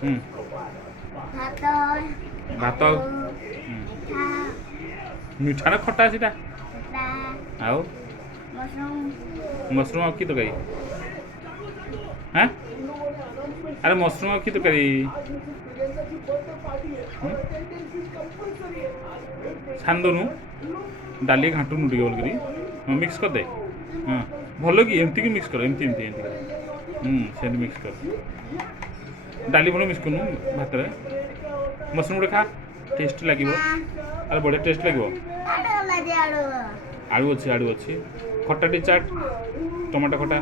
ହୁଁ ଭାତ ଭାତ ଆଉ ହୁଁ ମିଠା ମିଠା ନା ଖଟା ସେଟା ଖଟା ଆଉ ମସରୁମ୍ ମସରୁମ୍ ଆଉ କି ତରକାରୀ ହାଁ ଆରେ ମସରୁମ୍ ଆଉ କି ତରକାରୀ ଛାଣି ଦେଉନୁ ଡାଲି ଘାଣ୍ଟୁନୁ ଟିକେ ବୋଲିକିରି ହଁ ମିକ୍ସ କରିଦେ ହଁ ଭଲ କି ଏମିତିକି ମିକ୍ସ କର ଏମିତି ଏମିତି ଏମିତି ସେମିତି ମିକ୍ସ କର ଡାଲି ଭଲ ମିକ୍ସ କରୁନୁ ଭାତରେ ମସରୁମ୍ ଗୋଟେ ଖା ଟେଷ୍ଟ ଲାଗିବ ନା ଆରେ ବଢ଼ିଆ ଟେଷ୍ଟ ଲାଗିବ ଆଳୁ ଗଲା ଆଳୁ ଆଳୁ ଅଛି ଖଟା ଟିକେ ଚାଟ୍ ଟମାଟୋ ଖଟା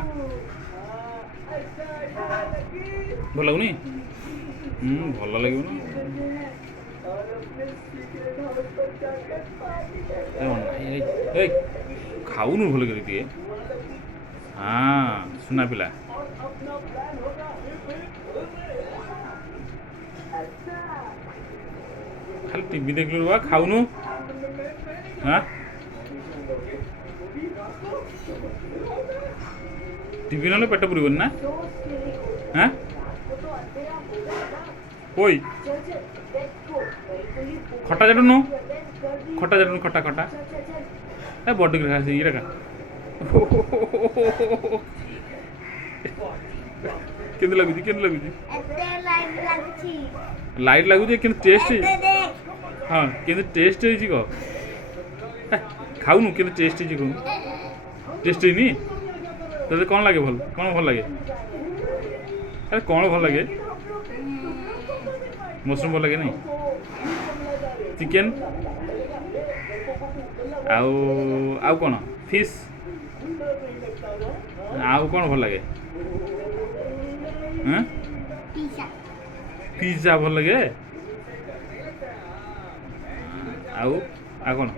ଭଲ ଲାଗୁନି ଭଲ ଲାଗିବ ନା ଏ ଖାଉନୁ ଭଲ କରି ଟିକେ ହଁ ସୁନା ପିଲା ଖାଲି ଟିଭି ଦେଖିଲୁ ବା ଖାଉନୁ ହଁ ଟିଭି ନହେଲେ ପେଟ ପୁରିବନି ନା ହଁ ওই খটা চাটুন খটা খটা বডি খা ইয়ে খা କେମିତି ଲାଗୁଛି ଏତେ ଲାଇଟ୍ ଲାଗୁଛି ଲାଇଟ୍ ଲାଗୁଛି କିନ୍ତୁ ଟେଷ୍ଟ ଏତେ ଦେଖ ହଁ କିନ୍ତୁ ଟେଷ୍ଟ ହେଇଛି କହ ଖାଉନୁ କିନ୍ତୁ ଟେଷ୍ଟ ହେଇଛି କହୁନୁ ଟେଷ୍ଟ ହେଇନି ତତେ କ'ଣ ଲାଗେ କ'ଣ ଭଲ ଲାଗେ ଆରେ କ'ଣ ଭଲ ଲାଗେ ମସରୁମ୍ ଭଲ ଲାଗେନି ଚିକେନ୍ ଆଉ ଆଉ କ'ଣ ଫିସ୍ ଆଉ କ'ଣ ଭଲ ଲାଗେ ପିଜା ପିଜ୍ଜା ଭଲ ଲାଗେ ଆଉ ଆଉ କ'ଣ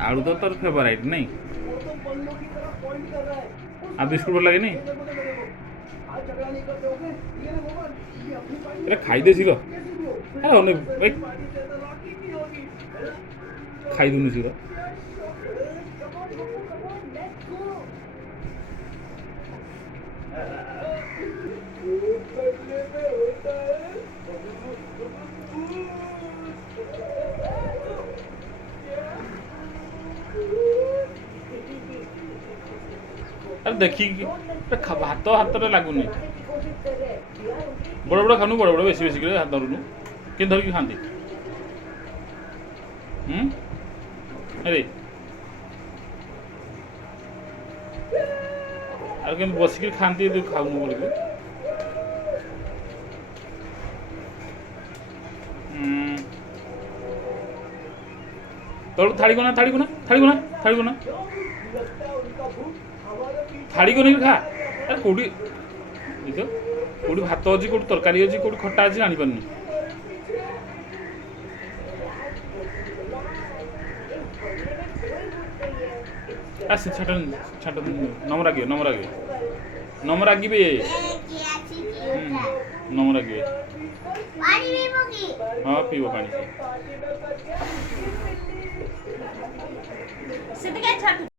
ଆଳୁ ତ ତୋର ଫେଭରାଇଟ୍ ନାଇଁ ଆଉ ବିସ୍କୁଟ୍ ଭଲ ଲାଗେନି ଏଟା ଖାଇଦେ ଶୀଘ୍ର ଆରେ ଅନେକ ଖାଇଦେଉନି ଶୀଘ୍ର ଆରେ ଦେଖିକି ଭାତ ହାତରେ ଲାଗୁନି ବଡ଼ ବଡ଼ ଖାଉନୁ ବଡ଼ ବେଶୀ କରି ହାତ ଧରୁନୁ କେମିତି ଧରିକି ଖାଆନ୍ତି ଆରେ ଆଉ କେମିତି ବସିକି ଖାଆନ୍ତି ଖାଉନୁ ବୋଲିକି ତଳୁ ଥାଳିକୁ ନା ଥାଳିକୁ ନେଇକି ଖା ଆରେ କେଉଁଠି ଦେଖ କେଉଁଠି ଭାତ ଅଛି କେଉଁଠି ତରକାରୀ ଅଛି କେଉଁଠି ଖଟା ଅଛି ଜାଣିପାରୁନି ଆସ ଛାଟ ନମ ରାଗିବେ ନମ ରାଗିବେ ହଁ ପିଇବ ପାଣି ସେତିକି